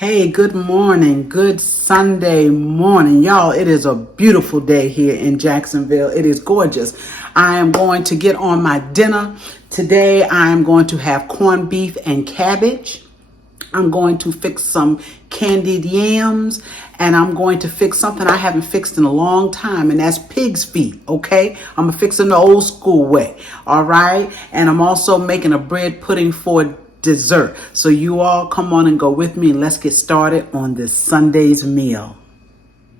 Hey, good morning. Good Sunday morning. Y'all, it is a beautiful day here in Jacksonville. It is gorgeous. I am going to get on my dinner. Today, I am going to have corned beef and cabbage. I'm going to fix some candied yams, and I'm going to fix something I haven't fixed in a long time, and that's pig's feet, okay? I'm going to fix it the old school way, all right? And I'm also making a bread pudding for dessert. So you all come on and go with me, and let's get started on this Sunday's meal.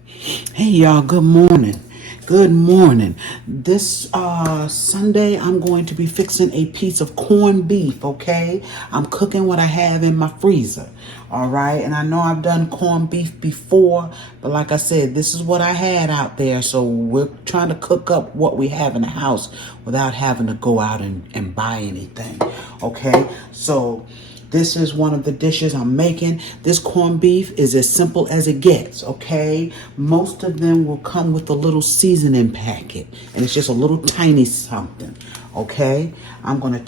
Hey y'all, good morning. Good morning. This Sunday, I'm going to be fixing a piece of corned beef, okay? I'm cooking what I have in my freezer, all right? And I know I've done corned beef before, but like I said, this is what I had out there. So we're trying to cook up what we have in the house without having to go out and buy anything, okay? So this is one of the dishes I'm making. This corned beef is as simple as it gets, okay? Most of them will come with a little seasoning packet, and it's just a little tiny something, okay? I'm gonna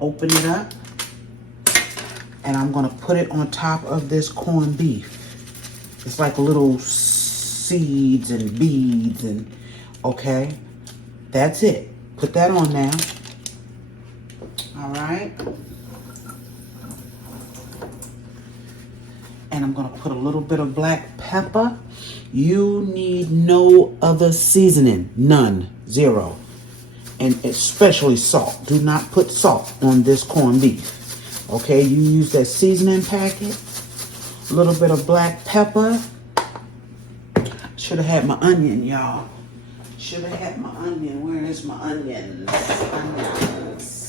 open it up, and I'm gonna put it on top of this corned beef. It's like little seeds and beads, and okay? That's it. Put that on now. All right. And I'm going to put a little bit of black pepper. You need no other seasoning. None. Zero. And especially salt. Do not put salt on this corned beef. Okay, you use that seasoning packet. A little bit of black pepper. Should have had my onion, y'all. Should have had my onion. Where is my onions? Onions.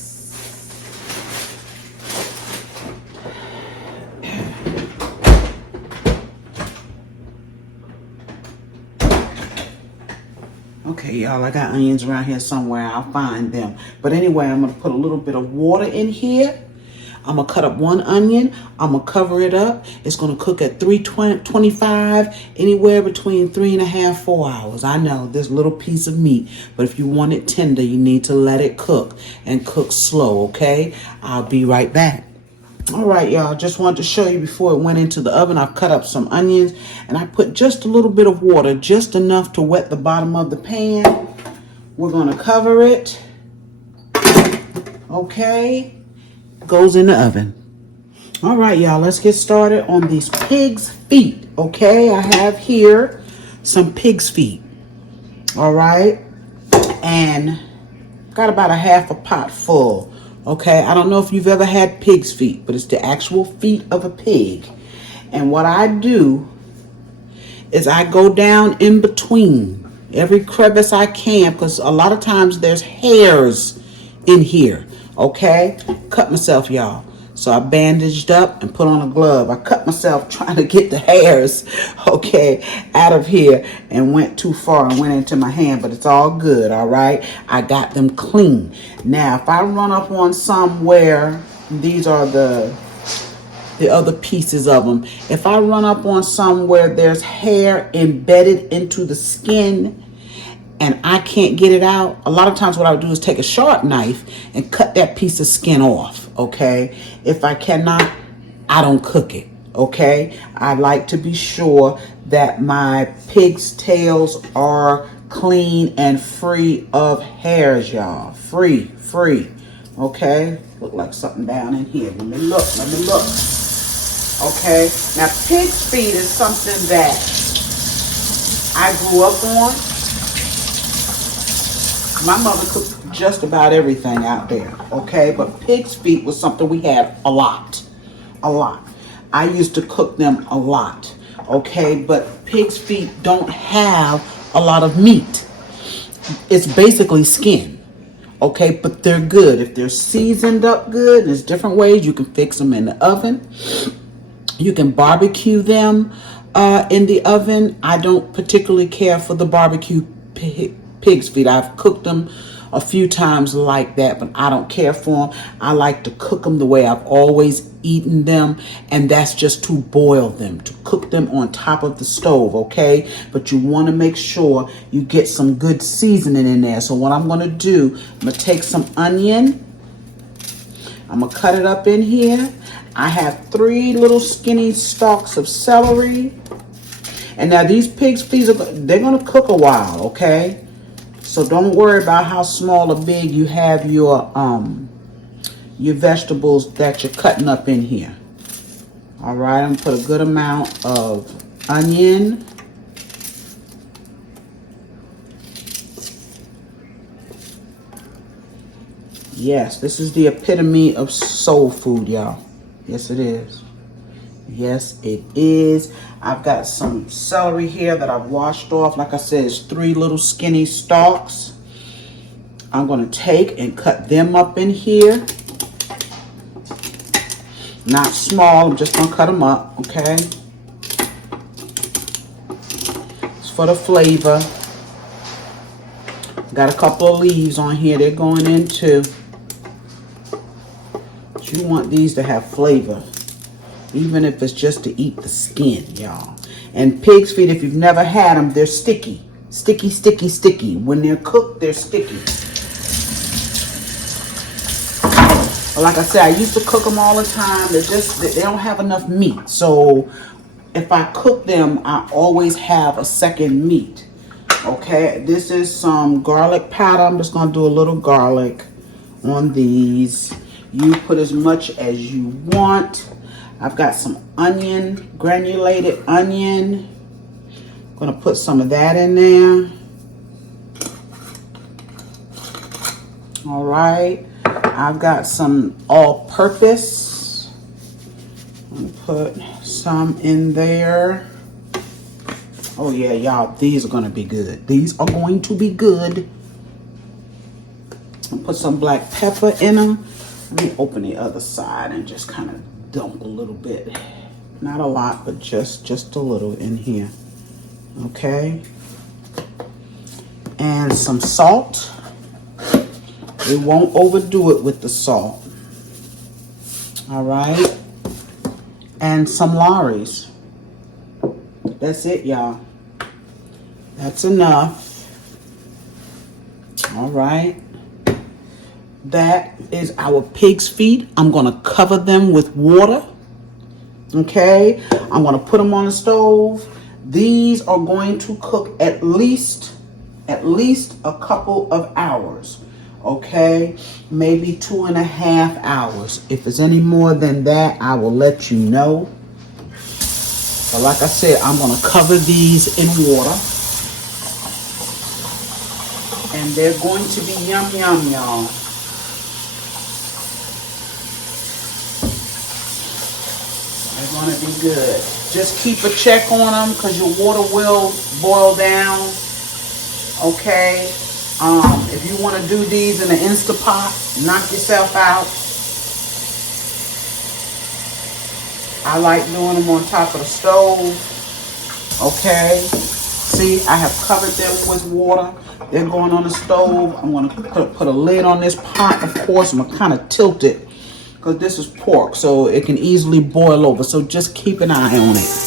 Okay, y'all, I got onions around here somewhere. I'll find them. But anyway, I'm going to put a little bit of water in here. I'm going to cut up one onion. I'm going to cover it up. It's going to cook at 325, anywhere between 3.5, 4 hours. I know, this little piece of meat. But if you want it tender, you need to let it cook and cook slow, okay? I'll be right back. All right, y'all, just wanted to show you before it went into the oven. I've cut up some onions, and I put just a little bit of water, just enough to wet the bottom of the pan. We're going to cover it. Okay. Goes in the oven. All right, y'all, let's get started on these pig's feet. Okay, I have here some pig's feet. All right. And got about a half a pot full. Okay, I don't know if you've ever had pig's feet, but it's the actual feet of a pig. And what I do is I go down in between every crevice I can, because a lot of times there's hairs in here. Okay, cut myself, y'all. So I bandaged up and put on a glove. I cut myself trying to get the hairs, okay, out of here, and went too far and went into my hand, but it's all good, all right? I got them clean. Now, if I run up on somewhere, these are the other pieces of them. If I run up on somewhere there's hair embedded into the skin, and I can't get it out, a lot of times what I would do is take a sharp knife and cut that piece of skin off, okay? If I cannot, I don't cook it, okay? I like to be sure that my pig's tails are clean and free of hairs, y'all. Free, okay? Look like something down in here. Let me look. Okay, now pig's feet is something that I grew up on. My mother cooked just about everything out there, okay? But pig's feet was something we had a lot. I used to cook them a lot, okay? But pig's feet don't have a lot of meat. It's basically skin, okay? But they're good. If they're seasoned up good, there's different ways. You can fix them in the oven. You can barbecue them in the oven. I don't particularly care for the barbecue pig's feet. I've cooked them a few times like that, but I don't care for them. I like to cook them the way I've always eaten them, and that's just to boil them, to cook them on top of the stove, okay? But you want to make sure you get some good seasoning in there. So what I'm going to do, I'm going to take some onion, I'm gonna cut it up in here. I have 3 little skinny stalks of celery. And now these pig's feet, they're gonna cook a while, okay? So don't worry about how small or big you have your vegetables that you're cutting up in here. All right, I'm gonna put a good amount of onion. Yes, this is the epitome of soul food, y'all. Yes, it is. Yes, it is. I've got some celery here that I've washed off. Like I said, it's 3 little skinny stalks. I'm going to take and cut them up in here. Not small. I'm just going to cut them up, okay? It's for the flavor. Got a couple of leaves on here. They're going in too. You want these to have flavor, even if it's just to eat the skin, y'all. And pig's feet, if you've never had them, they're sticky. Sticky, sticky, sticky. When they're cooked, they're sticky. But like I said, I used to cook them all the time. They don't have enough meat. So if I cook them, I always have a second meat. Okay, this is some garlic powder. I'm just going to do a little garlic on these. You put as much as you want. I've got some onion, granulated onion. I'm going to put some of that in there. All right. I've got some all-purpose. I'm going to put some in there. Oh, yeah, y'all. These are going to be good. These are going to be good. I'll put some black pepper in them. Let me open the other side and just kind of dump a little bit. Not a lot, but just a little in here. Okay. And some salt. We won't overdo it with the salt. All right. And some Lorry's. That's it, y'all. That's enough. All right. That is our pig's feet. I'm going to cover them with water. Okay. I'm going to put them on the stove. These are going to cook at least a couple of hours. Okay. Maybe 2.5 hours. If it's any more than that, I will let you know. But like I said, I'm going to cover these in water. And they're going to be yum, yum, y'all. They're going to be good. Just keep a check on them because your water will boil down. Okay. If you want to do these in an Instapot, knock yourself out. I like doing them on top of the stove. Okay. See, I have covered them with water. They're going on the stove. I'm going to put a lid on this pot. Of course, I'm going to kind of tilt it because this is pork, so it can easily boil over. So just keep an eye on it.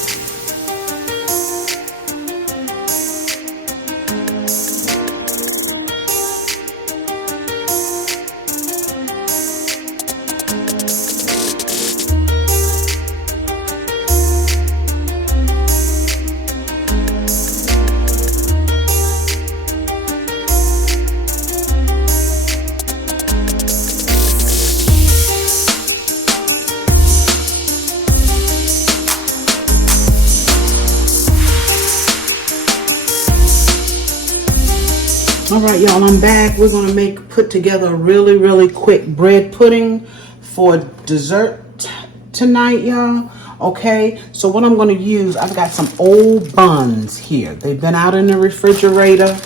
All right, y'all, I'm back. We're going to put together a really quick bread pudding for dessert tonight, y'all. Okay, so what I'm going to use, I've got some old buns here. They've been out in the refrigerator.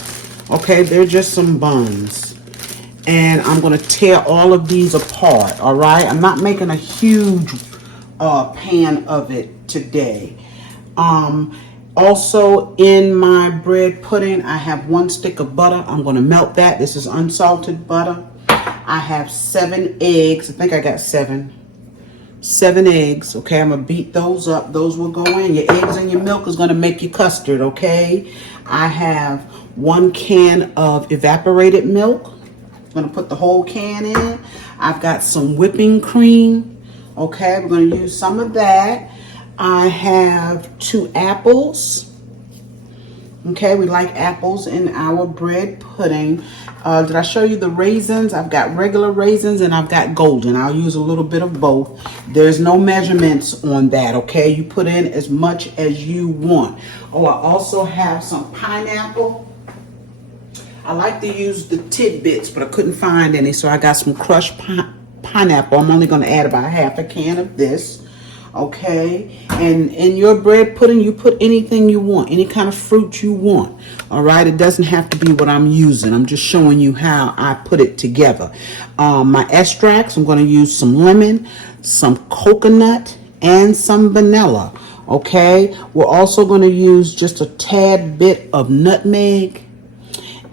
Okay, they're just some buns. And I'm going to tear all of these apart, all right? I'm not making a huge pan of it today. Also, in my bread pudding, I have 1 stick of butter. I'm going to melt that. This is unsalted butter. I have 7 eggs. I think I got 7. 7 eggs. Okay, I'm going to beat those up. Those will go in. Your eggs and your milk is going to make your custard, okay? I have 1 can of evaporated milk. I'm going to put the whole can in. I've got some whipping cream. Okay, we're going to use some of that. I have 2 apples. Okay, we like apples in our bread pudding. Did I show you the raisins? I've got regular raisins and I've got golden. I'll use a little bit of both. There's no measurements on that, okay? You put in as much as you want. Oh, I also have some pineapple. I like to use the tidbits, but I couldn't find any, so I got some crushed pineapple. I'm only going to add about half a can of this. Okay, and in your bread pudding, you put anything you want, any kind of fruit you want. All right, it doesn't have to be what I'm using. I'm just showing you how I put it together. My extracts, I'm going to use some lemon, some coconut, and some vanilla. Okay, we're also going to use just a tad bit of nutmeg,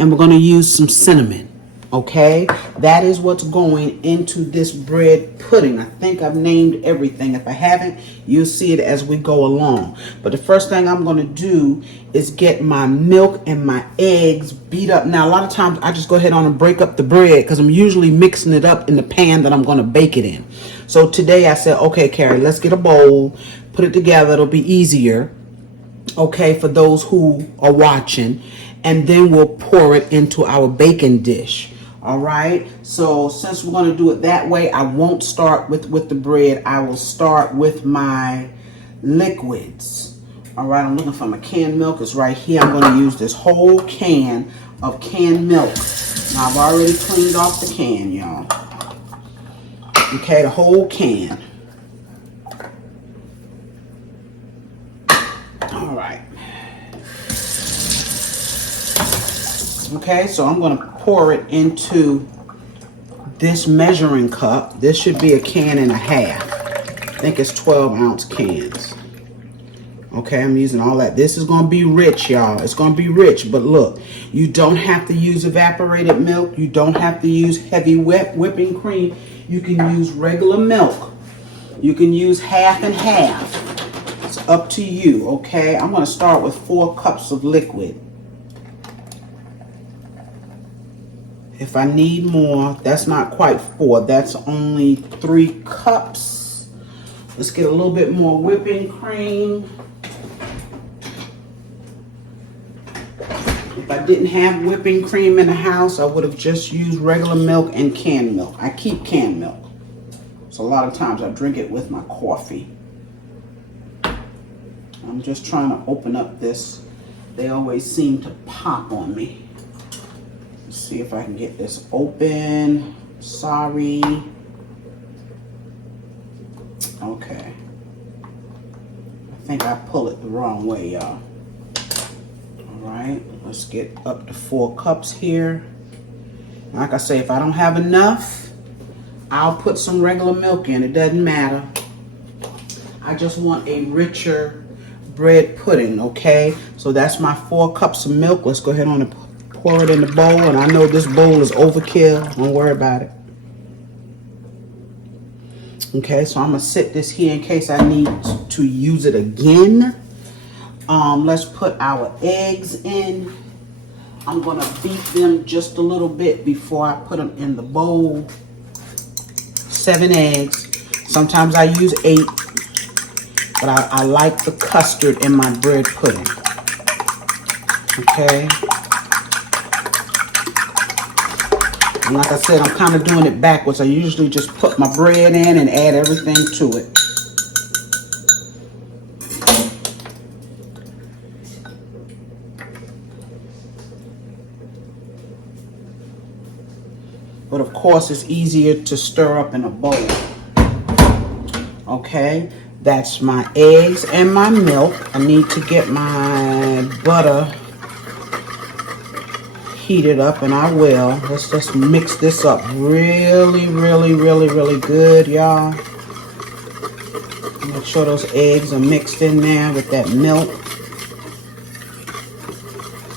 and we're going to use some cinnamon. Okay, that is what's going into this bread pudding. I think I've named everything. If I haven't, you'll see it as we go along. But the first thing I'm going to do is get my milk and my eggs beat up. Now, a lot of times I just go ahead on and break up the bread because I'm usually mixing it up in the pan that I'm going to bake it in. So today I said, okay, Carrie, let's get a bowl, put it together. It'll be easier, okay, for those who are watching. And then we'll pour it into our baking dish. All right, so since we're going to do it that way, I won't start with the bread. I will start with my liquids. All right, I'm looking for my canned milk. It's right here. I'm going to use this whole can of canned milk. Now, I've already cleaned off the can, y'all. Okay, the whole can. All right. Okay, so I'm going to pour it into this measuring cup. This should be a can and a half. I think it's 12-ounce cans. Okay, I'm using all that. This is going to be rich, y'all. It's going to be rich, but look, you don't have to use evaporated milk. You don't have to use heavy whipping cream. You can use regular milk. You can use half and half. It's up to you, okay? I'm going to start with 4 cups of liquid. If I need more, that's not quite 4. That's only 3 cups. Let's get a little bit more whipping cream. If I didn't have whipping cream in the house, I would have just used regular milk and canned milk. I keep canned milk. So a lot of times I drink it with my coffee. I'm just trying to open up this. They always seem to pop on me. See if I can get this open. Sorry. Okay. I think I pull it the wrong way, y'all. All right. Let's get up to 4 cups here. Like I say, if I don't have enough, I'll put some regular milk in. It doesn't matter. I just want a richer bread pudding, okay? So that's my 4 cups of milk. Let's go ahead on and pour it in the bowl, and I know this bowl is overkill. Don't worry about it. Okay, so I'm gonna sit this here in case I need to use it again. Let's put our eggs in. I'm gonna beat them just a little bit before I put them in the bowl. 7 eggs. Sometimes I use 8, but I like the custard in my bread pudding. Okay. And like I said, I'm kind of doing it backwards. I usually just put my bread in and add everything to it. But of course, it's easier to stir up in a bowl. Okay, that's my eggs and my milk. I need to get my butter heated up, and I will. Let's just mix this up really good, y'all. Make sure those eggs are mixed in there with that milk.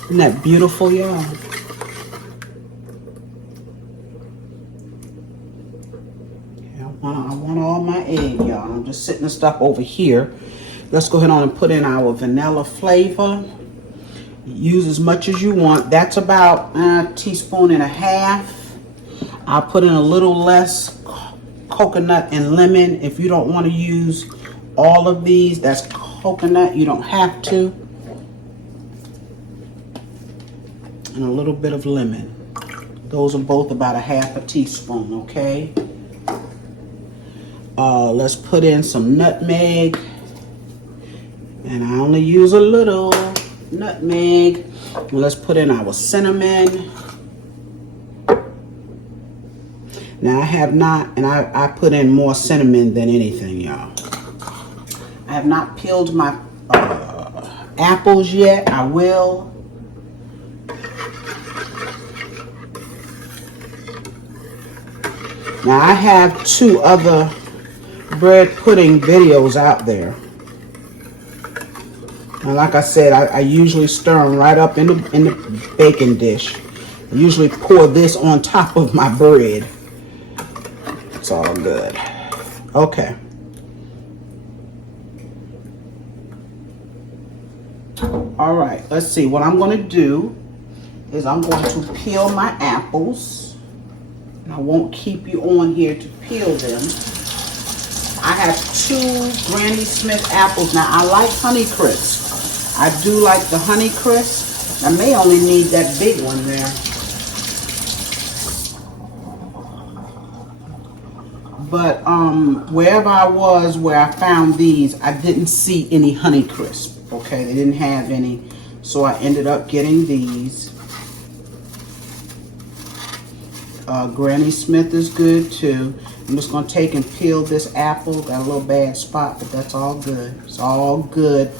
Isn't that beautiful, y'all? I want all my egg, y'all. I'm just sitting the stuff over here. Let's go ahead on and put in our vanilla flavor. Use as much as you want. That's about a teaspoon and a half. I'll put in a little less coconut and lemon. If you don't want to use all of these, that's coconut. You don't have to. And a little bit of lemon. Those are both about a half a teaspoon, okay? Let's put in some nutmeg. And I only use a little nutmeg. And let's put in our cinnamon. Now I have not, and I put in more cinnamon than anything, y'all. I have not peeled my apples yet. I will. Now I have 2 other bread pudding videos out there. And like I said, I usually stir them right up in the baking dish. I usually pour this on top of my bread. It's all good. Okay. All right, let's see. What I'm going to do is I'm going to peel my apples. And I won't keep you on here to peel them. I have 2 Granny Smith apples. Now, I like Honeycrisp. I do like the Honeycrisp. I may only need that big one there. But wherever I was where I found these, I didn't see any Honeycrisp. Okay, they didn't have any. So I ended up getting these. Granny Smith is good too. I'm just going to take and peel this apple. Got a little bad spot, but that's all good. It's all good.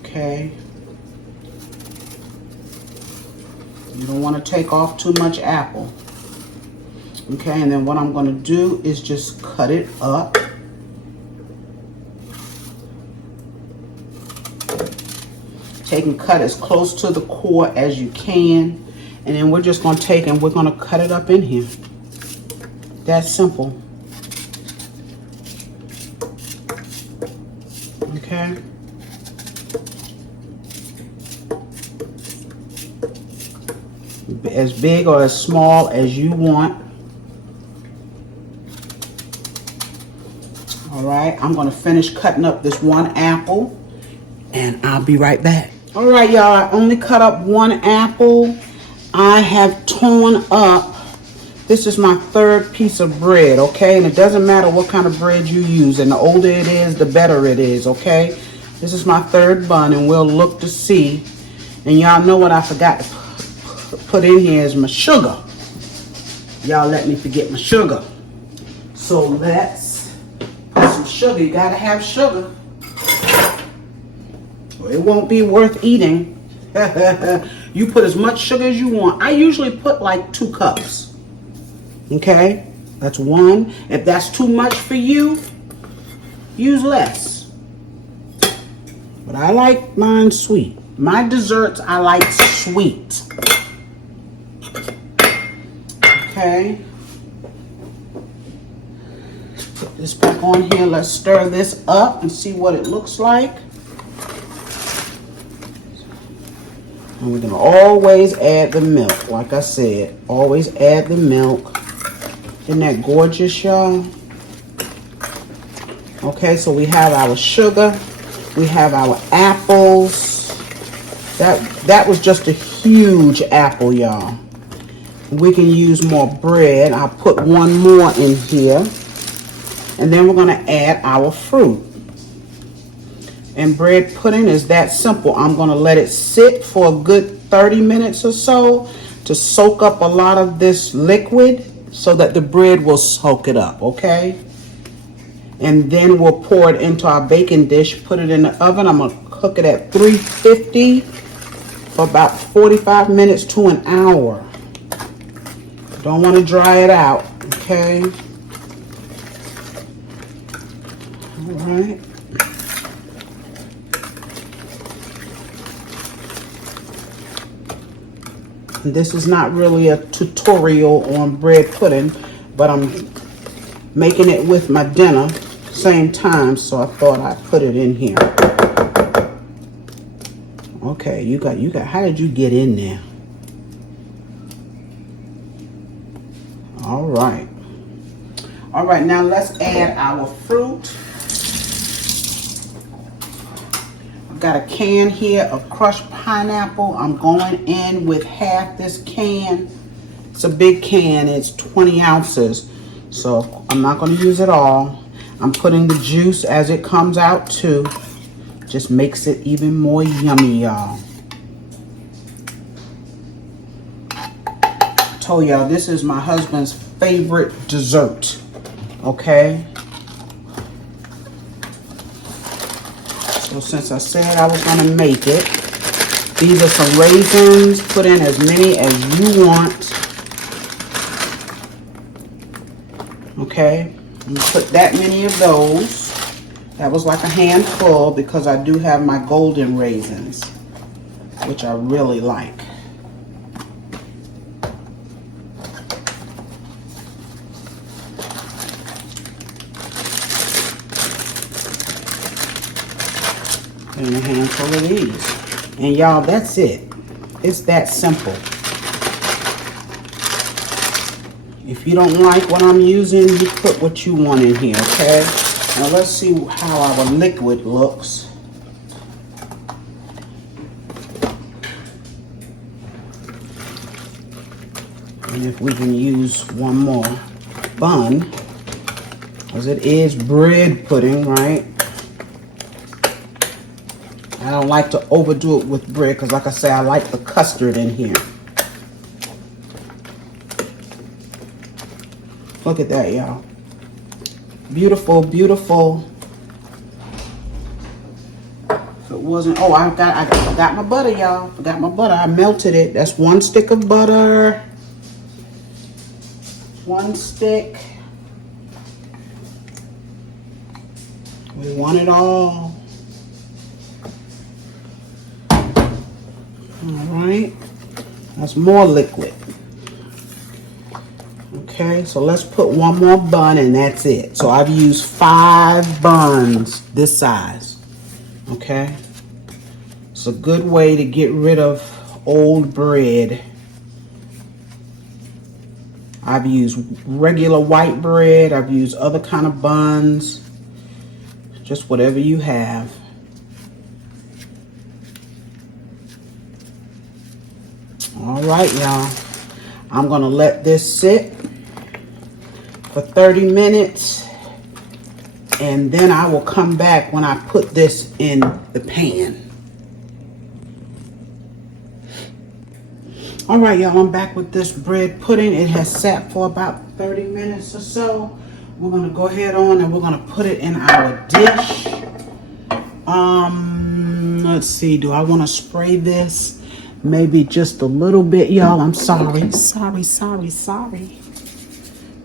Okay. You don't want to take off too much apple. Okay, and then what I'm going to do is just cut it up. Take and cut as close to the core as you can. And then we're just going to take and we're going to cut it up in here. That's simple. Okay. As big or as small as you want. All right, I'm going to finish cutting up this one apple and I'll be right back. All right, y'all, I only cut up one apple. I have torn up, this is my 3rd piece of bread, okay? And it doesn't matter what kind of bread you use, and the older it is, the better it is, okay? This is my 3rd bun, and we'll look to see. And y'all know what I forgot to put in here is my sugar. Y'all let me forget my sugar. So let's put some sugar. You gotta have sugar. Or it won't be worth eating. You put as much sugar as you want. I usually put like 2 cups. Okay? That's 1. If that's too much for you, use less. But I like mine sweet. My desserts I like sweet. Okay? Put this back on here. Let's stir this up and see what it looks like. And we're going to always add the milk. Like I said, always add the milk. Isn't that gorgeous, y'all? Okay, so we have our sugar. We have our apples. That was just a huge apple, y'all. We can use more bread. I'll put 1 more in here. And then we're going to add our fruit. And bread pudding is that simple. I'm going to let it sit for a good 30 minutes or so to soak up a lot of this liquid so that the bread will soak it up, okay? And then we'll pour it into our baking dish, put it in the oven. I'm going to cook it at 350 for about 45 minutes to an hour. Don't want to dry it out, okay? All right. This is not really a tutorial on bread pudding, but I'm making it with my dinner same time, so I thought I'd put it in here. Okay, you got, how did you get in there? All right. right, now let's add our fruit. I've got a can here of crushed pineapple. I'm going in with half this can. It's a big can, it's 20 ounces. So I'm not going to use it all. I'm putting the juice as it comes out too. Just makes it even more yummy, y'all. I told y'all this is my husband's favorite dessert. Okay. So since I said I was going to make it, these are some raisins. Put in as many as you want. Okay. I'm going to put that many of those. That was like a handful because I do have my golden raisins, which I really like. And a handful of these. And y'all, that's it. It's that simple. If you don't like what I'm using, you put what you want in here, okay? Now let's see how our liquid looks. And if we can use one more bun, because it is bread pudding, right? I don't like to overdo it with bread because, like I say, I like the custard in here. Look at that, y'all. Beautiful, beautiful. If it wasn't, oh, I forgot my butter, y'all. Forgot my butter. I melted it. That's 1 stick of butter. 1 stick. We want it all. All right. That's more liquid. Okay, so let's put one more bun and that's it. So I've used 5 buns this size. Okay, it's a good way to get rid of old bread. I've used regular white bread. I've used other kind of buns. Just whatever you have. All right, y'all. I'm going to let this sit for 30 minutes. And then I will come back when I put this in the pan. All right, y'all. I'm back with this bread pudding. It has sat for about 30 minutes or so. We're going to go ahead on and we're going to put it in our dish. Let's see. Do I want to spray this? Maybe just a little bit, y'all. I'm sorry. Sorry.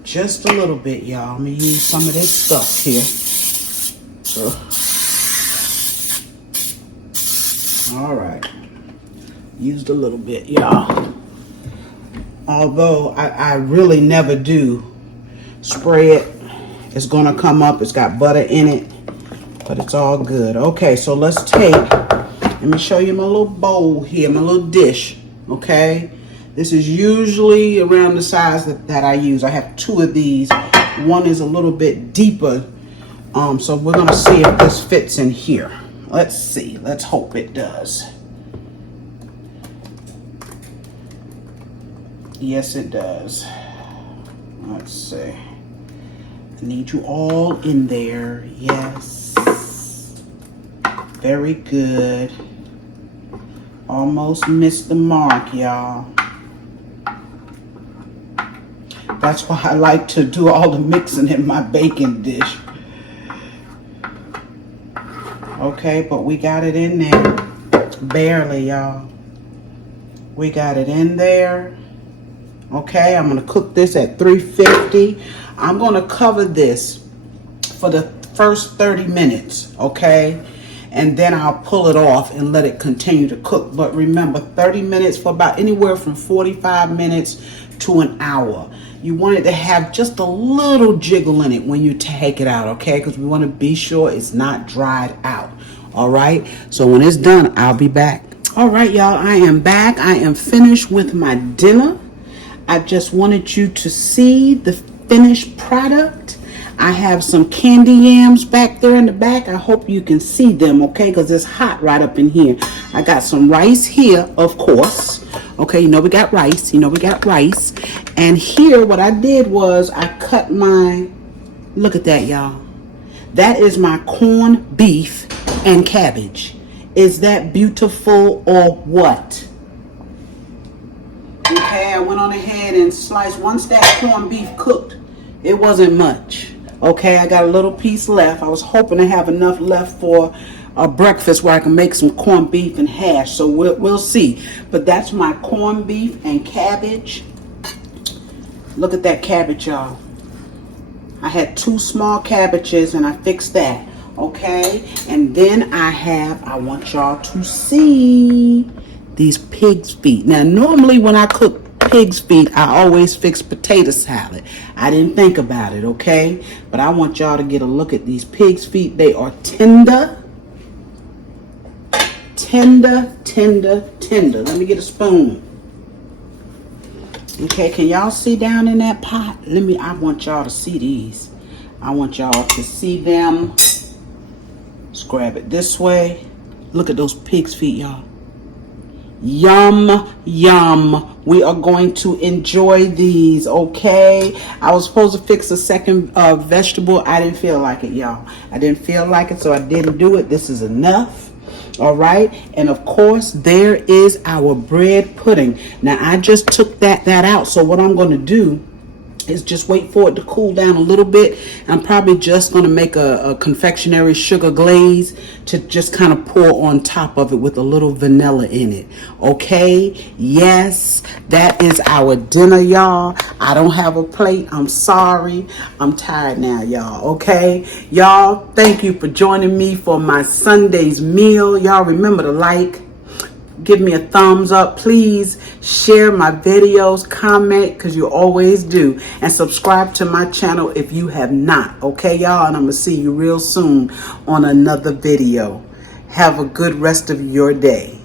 Just a little bit, y'all. I'm going to use some of this stuff here. All right. Used a little bit, y'all. Although I really never do spray it. It's going to come up. It's got butter in it. But it's all good. Okay, so let's take... Let me show you my little bowl here, my little dish, okay? This is usually around the size that I use. I have 2 of these. One is a little bit deeper. So we're going to see if this fits in here. Let's see. Let's hope it does. Yes, it does. Let's see. I need you all in there. Yes. Very good. Almost missed the mark, y'all. That's why I like to do all the mixing in my baking dish. Okay, but we got it in there. Barely, y'all. We got it in there. Okay, I'm going to cook this at 350. I'm going to cover this for the first 30 minutes, okay? And then I'll pull it off and let it continue to cook. But remember, 30 minutes for about anywhere from 45 minutes to an hour. You want it to have just a little jiggle in it when you take it out, okay? Because we want to be sure it's not dried out, all right? So when it's done, I'll be back. All right, y'all, I am back. I am finished with my dinner. I just wanted you to see the finished product. I have some candy yams back there in the back. I hope you can see them, okay? Because it's hot right up in here. I got some rice here, of course. Okay, you know we got rice. And here, what I did was I cut my, look at that, y'all. That is my corned beef and cabbage. Is that beautiful or what? Okay, I went on ahead and sliced. Once that corned beef cooked, it wasn't much. Okay, I got a little piece left. I was hoping to have enough left for a breakfast where I can make some corned beef and hash. So we'll see. But that's my corned beef and cabbage. Look at that cabbage, y'all. I had 2 small cabbages and I fixed that. Okay, and then I want y'all to see these pig's feet. Now, normally when I cook pig's feet, I always fix potato salad. I didn't think about it, okay? But I want y'all to get a look at these pig's feet. They are tender. Tender, tender, tender. Let me get a spoon. Okay, can y'all see down in that pot? I want y'all to see these. I want y'all to see them. Let's grab it this way. Look at those pig's feet, y'all. Yum, yum. We are going to enjoy these, okay? I was supposed to fix a second vegetable. I didn't feel like it, y'all. I didn't feel like it, so I didn't do it. This is enough, all right? And, of course, there is our bread pudding. Now, I just took that out, so what I'm going to do is just wait for it to cool down a little bit. I'm probably just going to make a confectionery sugar glaze to just kind of pour on top of it with a little vanilla in it. Okay? Yes, that is our dinner, y'all. I don't have a plate. I'm sorry. I'm tired now, y'all. Okay? Y'all, thank you for joining me for my Sunday's meal. Y'all remember to like, give me a thumbs up, please share my videos, comment, because you always do, and subscribe to my channel if you have not. Okay, y'all, and I'm gonna see you real soon on another video. Have a good rest of your day.